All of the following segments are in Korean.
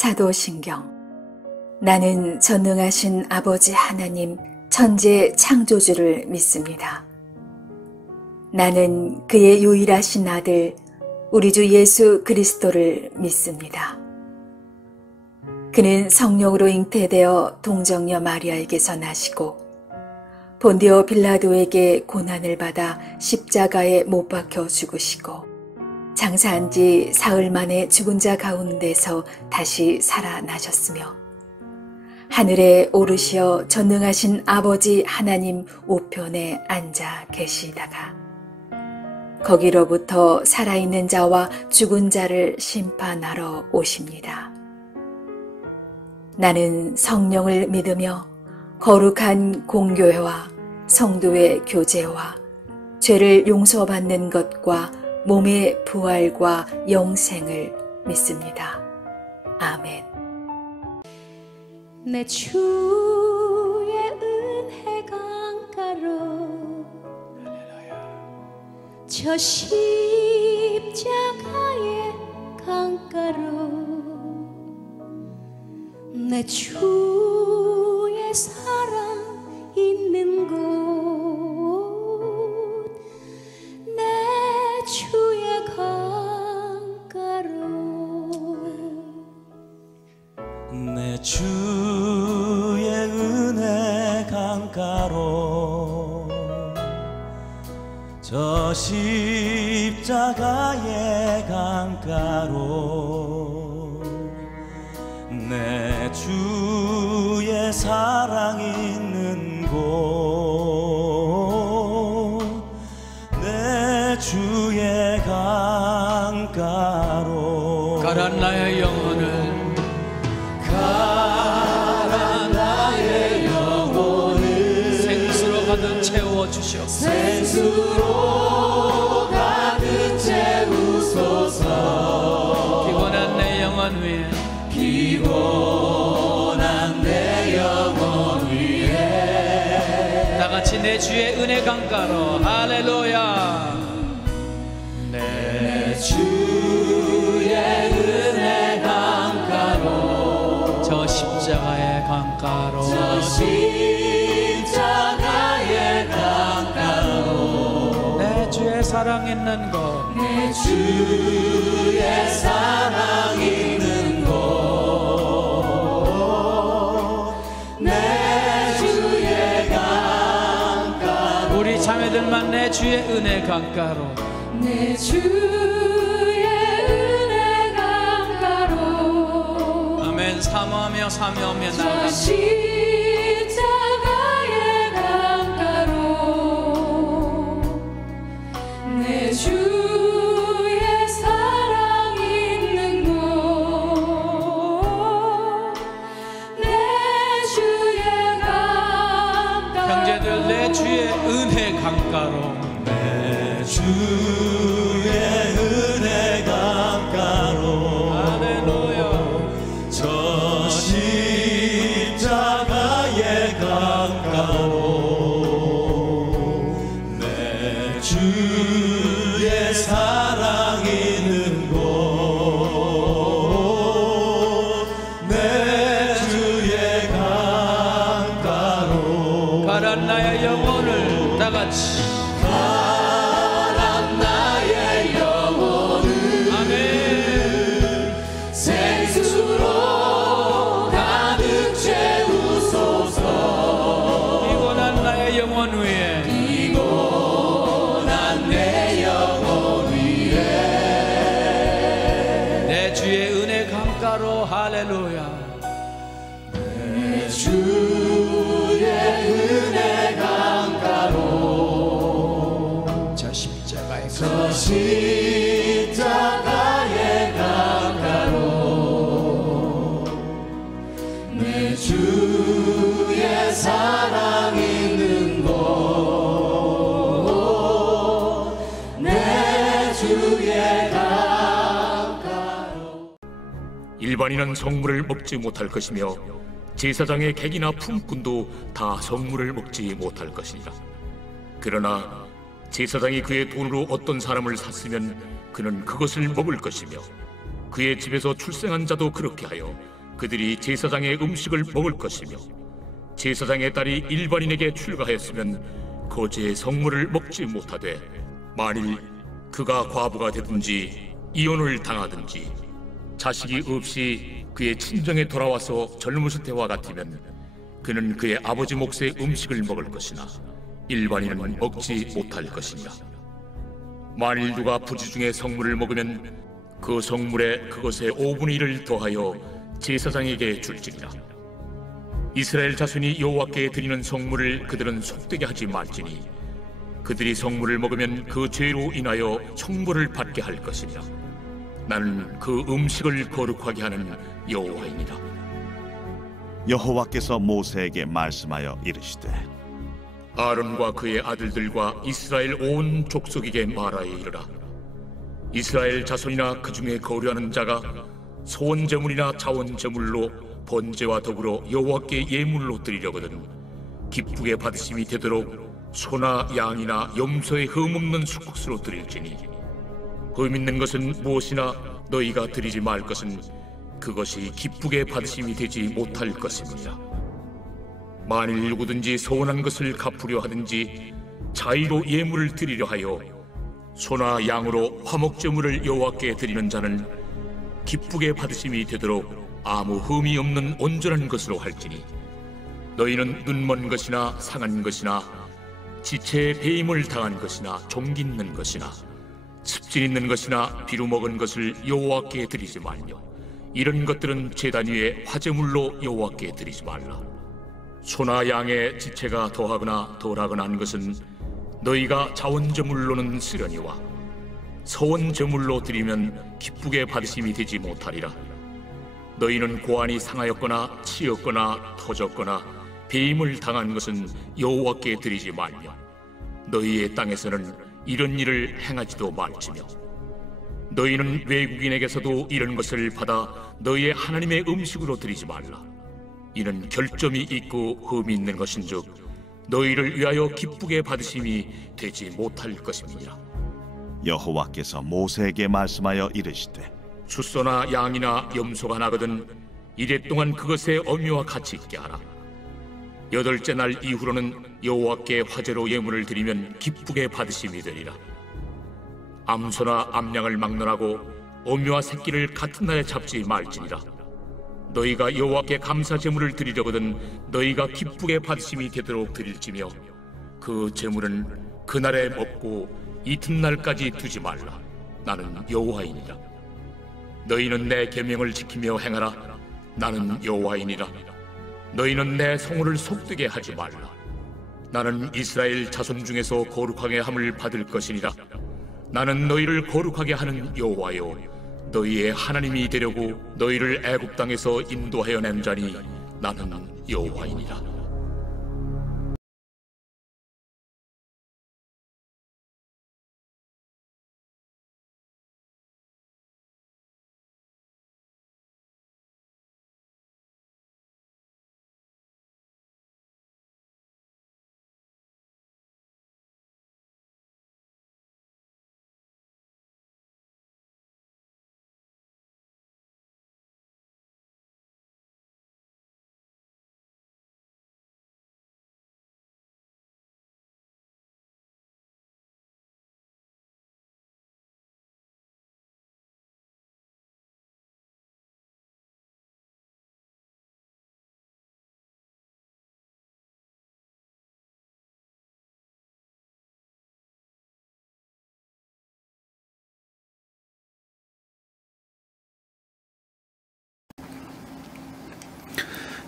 사도신경. 나는 전능하신 아버지 하나님 천지 창조주를 믿습니다. 나는 그의 유일하신 아들 우리 주 예수 그리스도를 믿습니다. 그는 성령으로 잉태되어 동정녀 마리아에게서 나시고 본디오 빌라도에게 고난을 받아 십자가에 못 박혀 죽으시고 장사한 지 사흘 만에 죽은 자 가운데서 다시 살아나셨으며 하늘에 오르시어 전능하신 아버지 하나님 우편에 앉아 계시다가 거기로부터 살아있는 자와 죽은 자를 심판하러 오십니다. 나는 성령을 믿으며 거룩한 공교회와 성도의 교제와 죄를 용서받는 것과 몸의 부활과 영생을 믿습니다. 아멘. 내 주의 은혜 강가로 저 십자가의 강가로 내 주의 사랑 있는 곳 내 주의 강가로 내 주의 은혜 강가로 저 십자가의 강가로 내 주의 사랑 있는 곳 내 주의 강가로 가란 나의 영혼을 생수로 가득 채워주시옵소서. 생수로 가득 채우소서. 피곤한 내 영혼 위에 피곤한 내 영혼 위에 다같이 내 주의 은혜 강가로 할렐루야. 내 주의 은혜 강가로 저 십자가의 강가로 저 십자가의 강가로 내 주의 사랑 있는 곳 내 주의 사랑 있는 곳 내 주의 강가로 우리 자매들만 내 주의 은혜 강가로 내 주의 은혜 강가로 아멘. 사모하며 사모하며 저 나아갑니다. 십자가의 강가로 내 주의 사랑 있는 곳 내 주의 강가로 형제들 내 주의 은혜 강가로 내 주의 은혜 강가로 할렐루야. 저 십자가의 강가로 내 주의 사랑 있는 곳 내 주의 강가로 가란 나의 영혼을 다같이 가란 나의 영혼을 아멘. 생수로 가득 채우소서. 피곤한 나의 영혼 위에 피곤한 내 영혼 위에 내 주의 은혜 강가로 할렐루야. 내 주의 은혜 강가로 저 십자가의 저 십자가의 강가로 내 주의 사랑 있는 곳 내 주의 강가로 일반인은 성물을 먹지 못할 것이며 제사장의 객이나 품꾼도 다 성물을 먹지 못할 것이니라. 그러나 제사장이 그의 돈으로 어떤 사람을 샀으면 그는 그것을 먹을 것이며 그의 집에서 출생한 자도 그렇게 하여 그들이 제사장의 음식을 먹을 것이며, 제사장의 딸이 일반인에게 출가하였으면 거제의 성물을 먹지 못하되, 만일 그가 과부가 되든지 이혼을 당하든지 자식이 없이 그의 친정에 돌아와서 젊으실 때와 같으면 그는 그의 아버지 몫의 음식을 먹을 것이나 일반인은 먹지 못할 것이니라. 만일 누가 부지 중에 성물을 먹으면 그 성물에 그것의 5분의 1을 더하여 제사장에게 줄지니라. 이스라엘 자손이 여호와께 드리는 성물을 그들은 속되게 하지 말지니 그들이 성물을 먹으면 그 죄로 인하여 형벌을 받게 할 것이니라. 나는 그 음식을 거룩하게 하는 여호와이니라. 여호와께서 모세에게 말씀하여 이르시되, 아론과 그의 아들들과 이스라엘 온 족속에게 말하여 이르라. 이스라엘 자손이나 그 중에 거류하는 자가 소원 제물이나 자원 제물로 번제와 더불어 여호와께 예물로 드리려거든 기쁘게 받으심이 되도록 소나 양이나 염소의 흠 없는 수국수로 드릴지니, 흠 있는 것은 무엇이나 너희가 드리지 말 것은 그것이 기쁘게 받으심이 되지 못할 것입니다. 만일 누구든지 소원한 것을 갚으려 하든지 자의로 예물을 드리려 하여 소나 양으로 화목제물을 여호와께 드리는 자는 기쁘게 받으심이 되도록 아무 흠이 없는 온전한 것으로 할지니, 너희는 눈먼 것이나 상한 것이나 지체에 배임을 당한 것이나 종기 있는 것이나 습진 있는 것이나 비루 먹은 것을 여호와께 드리지 말며, 이런 것들은 제단 위에 화제물로 여호와께 드리지 말라. 소나 양의 지체가 더하거나 덜하거나 한 것은 너희가 자원제물로는 쓰려니와 서원제물로 드리면 기쁘게 받으심이 되지 못하리라. 너희는 고안이 상하였거나 치였거나 터졌거나 배임을 당한 것은 여호와께 드리지 말며, 너희의 땅에서는 이런 일을 행하지도 말지며, 너희는 외국인에게서도 이런 것을 받아 너희의 하나님의 음식으로 드리지 말라. 이는 결점이 있고 흠이 있는 것인즉 너희를 위하여 기쁘게 받으심이 되지 못할 것입니다. 여호와께서 모세에게 말씀하여 이르시되, 숫소나 양이나 염소가 나거든 이래 동안 그것의 어미와 같이 있게 하라. 8째 날 이후로는 여호와께 화제로 예물을 드리면 기쁘게 받으심이 되리라. 암소나 암양을 막론하고 어미와 새끼를 같은 날에 잡지 말지니라. 너희가 여호와께 감사 제물을 드리려거든 너희가 기쁘게 받으심이 되도록 드릴지며, 그 제물은 그날에 먹고 이튿날까지 두지 말라. 나는 여호와이니라. 너희는 내 계명을 지키며 행하라. 나는 여호와이니라. 너희는 내 성호를 속되게 하지 말라. 나는 이스라엘 자손 중에서 거룩하게 함을 받을 것이니라. 나는 너희를 거룩하게 하는 여호와요 너희의 하나님이 되려고 너희를 애굽 땅에서 인도하여 낸 자니 나는 여호와이니라.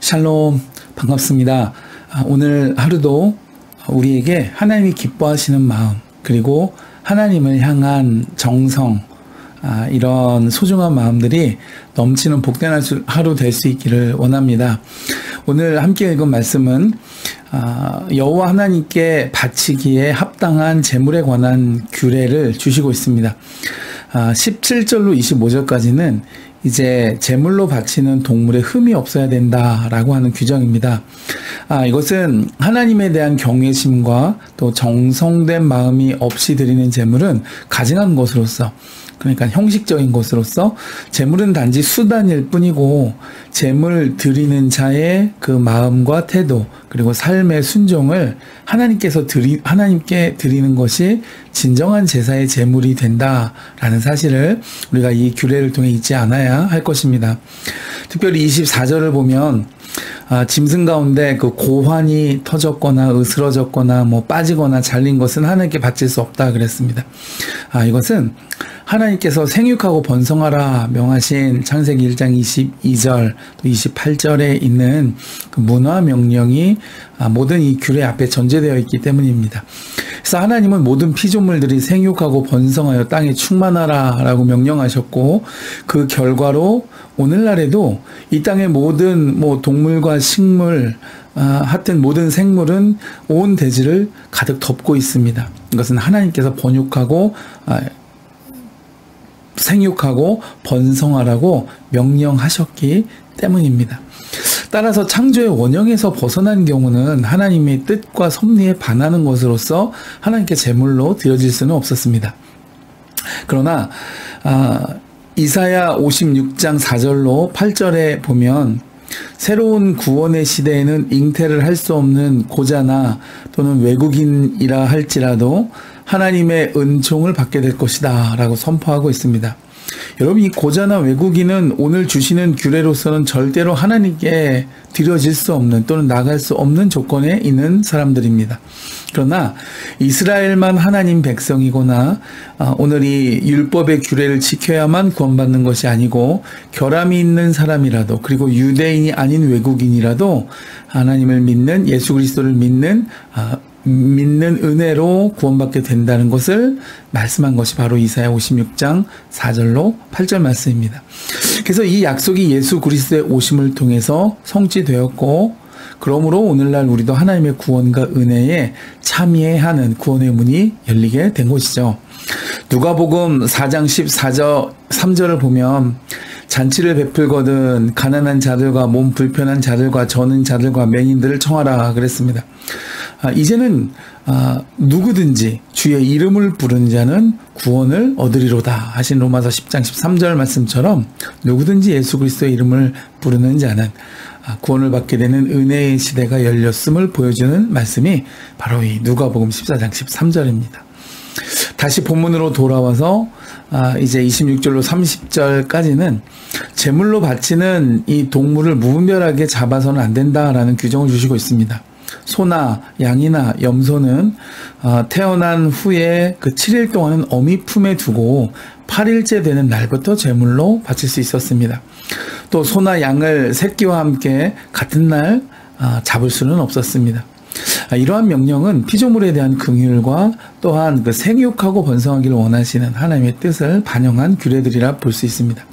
샬롬, 반갑습니다. 오늘 하루도 우리에게 하나님이 기뻐하시는 마음, 그리고 하나님을 향한 정성, 이런 소중한 마음들이 넘치는 복된 하루 될 수 있기를 원합니다. 오늘 함께 읽은 말씀은 여호와 하나님께 바치기에 합당한 제물에 관한 규례를 주시고 있습니다. 17절로 25절까지는 이제 제물로 바치는 동물에 흠이 없어야 된다라고 하는 규정입니다. 이것은 하나님에 대한 경외심과 또 정성된 마음이 없이 드리는 제물은 가증한 것으로서, 그러니까 형식적인 것으로서 재물은 단지 수단일 뿐이고 재물 드리는 자의 그 마음과 태도 그리고 삶의 순종을 하나님께 드리는 것이 진정한 제사의 제물이 된다라는 사실을 우리가 이 규례를 통해 잊지 않아야 할 것입니다. 특별히 24절을 보면 짐승 가운데 그 고환이 터졌거나 으스러졌거나 뭐 빠지거나 잘린 것은 하나님께 바칠 수 없다 그랬습니다. 이것은 하나님께서 생육하고 번성하라 명하신 창세기 1장 22절 또 28절에 있는 그 문화 명령이 모든 이 규례 앞에 전제되어 있기 때문입니다. 그래서 하나님은 모든 피조물들이 생육하고 번성하여 땅에 충만하라 라고 명령하셨고 그 결과로 오늘날에도 이 땅의 모든 동물과 식물 하여튼 모든 생물은 온 대지를 가득 덮고 있습니다. 이것은 하나님께서 생육하고 번성하라고 명령하셨기 때문입니다. 따라서 창조의 원형에서 벗어난 경우는 하나님의 뜻과 섭리에 반하는 것으로서 하나님께 제물로 드려질 수는 없었습니다. 그러나 이사야 56장 4절로 8절에 보면 새로운 구원의 시대에는 잉태를 할 수 없는 고자나 또는 외국인이라 할지라도 하나님의 은총을 받게 될 것이다 라고 선포하고 있습니다. 여러분, 이 고자나 외국인은 오늘 주시는 규례로서는 절대로 하나님께 드려질 수 없는 또는 나갈 수 없는 조건에 있는 사람들입니다. 그러나 이스라엘만 하나님 백성이거나 오늘 이 율법의 규례를 지켜야만 구원받는 것이 아니고 결함이 있는 사람이라도 그리고 유대인이 아닌 외국인이라도 하나님을 믿는 예수 그리스도를 믿는 은혜로 구원받게 된다는 것을 말씀한 것이 바로 이사야 56장 4절로 8절 말씀입니다. 그래서 이 약속이 예수 그리스도의 오심을 통해서 성취되었고 그러므로 오늘날 우리도 하나님의 구원과 은혜에 참여해야 하는 구원의 문이 열리게 된 것이죠. 누가복음 4장 14절 3절을 보면 잔치를 베풀거든 가난한 자들과 몸 불편한 자들과 저는 자들과 맹인들을 청하라 그랬습니다. 이제는 누구든지 주의 이름을 부르는 자는 구원을 얻으리로다 하신 로마서 10장 13절 말씀처럼 누구든지 예수 그리스도의 이름을 부르는 자는 구원을 받게 되는 은혜의 시대가 열렸음을 보여주는 말씀이 바로 이 누가복음 14장 13절입니다. 다시 본문으로 돌아와서 이제 26절로 30절까지는 제물로 바치는 이 동물을 무분별하게 잡아서는 안 된다라는 규정을 주시고 있습니다. 소나 양이나 염소는 태어난 후에 그 7일 동안은 어미 품에 두고 8일째 되는 날부터 제물로 바칠 수 있었습니다. 또 소나 양을 새끼와 함께 같은 날 잡을 수는 없었습니다. 이러한 명령은 피조물에 대한 긍휼과 또한 그 생육하고 번성하기를 원하시는 하나님의 뜻을 반영한 규례들이라 볼 수 있습니다.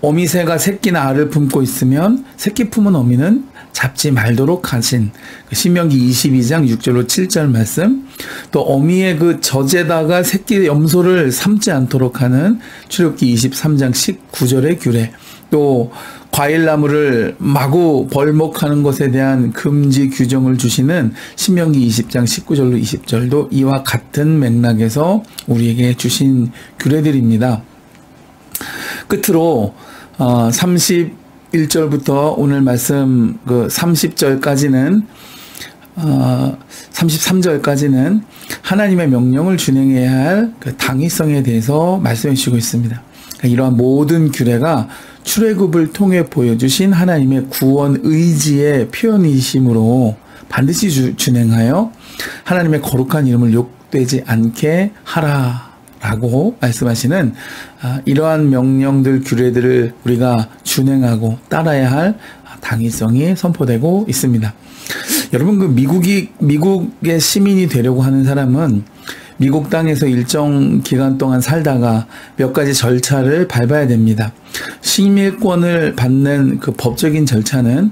어미새가 새끼나 알을 품고 있으면 새끼 품은 어미는 잡지 말도록 하신 신명기 22장 6절로 7절 말씀, 또 어미의 그 젖에다가 새끼 염소를 삶지 않도록 하는 출애굽기 23장 19절의 규례, 또 과일나무를 마구 벌목하는 것에 대한 금지 규정을 주시는 신명기 20장 19절로 20절도 이와 같은 맥락에서 우리에게 주신 규례들입니다. 끝으로 31절부터 오늘 말씀 그 30절까지는 33절까지는 하나님의 명령을 준행해야 할 그 당위성에 대해서 말씀해 주시고 있습니다. 이러한 모든 규례가 출애굽을 통해 보여주신 하나님의 구원 의지의 표현이시므로 반드시 준행하여 하나님의 거룩한 이름을 욕되지 않게 하라라고 말씀하시는 이러한 명령들 규례들을 우리가 준행하고 따라야 할 당위성이 선포되고 있습니다. 여러분, 그 미국의 시민이 되려고 하는 사람은 미국 땅에서 일정 기간 동안 살다가 몇 가지 절차를 밟아야 됩니다. 시민권을 받는 그 법적인 절차는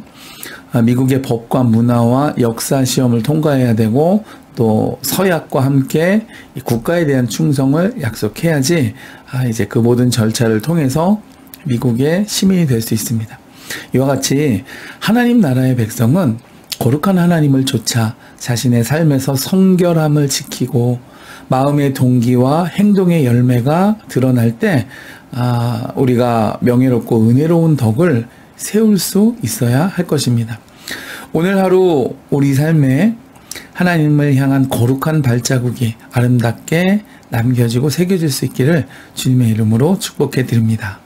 미국의 법과 문화와 역사 시험을 통과해야 되고 또 서약과 함께 국가에 대한 충성을 약속해야지 이제 그 모든 절차를 통해서 미국의 시민이 될 수 있습니다. 이와 같이 하나님 나라의 백성은 거룩한 하나님을 좇아 자신의 삶에서 성결함을 지키고 마음의 동기와 행동의 열매가 드러날 때 우리가 명예롭고 은혜로운 덕을 세울 수 있어야 할 것입니다. 오늘 하루 우리 삶에 하나님을 향한 거룩한 발자국이 아름답게 남겨지고 새겨질 수 있기를 주님의 이름으로 축복해 드립니다.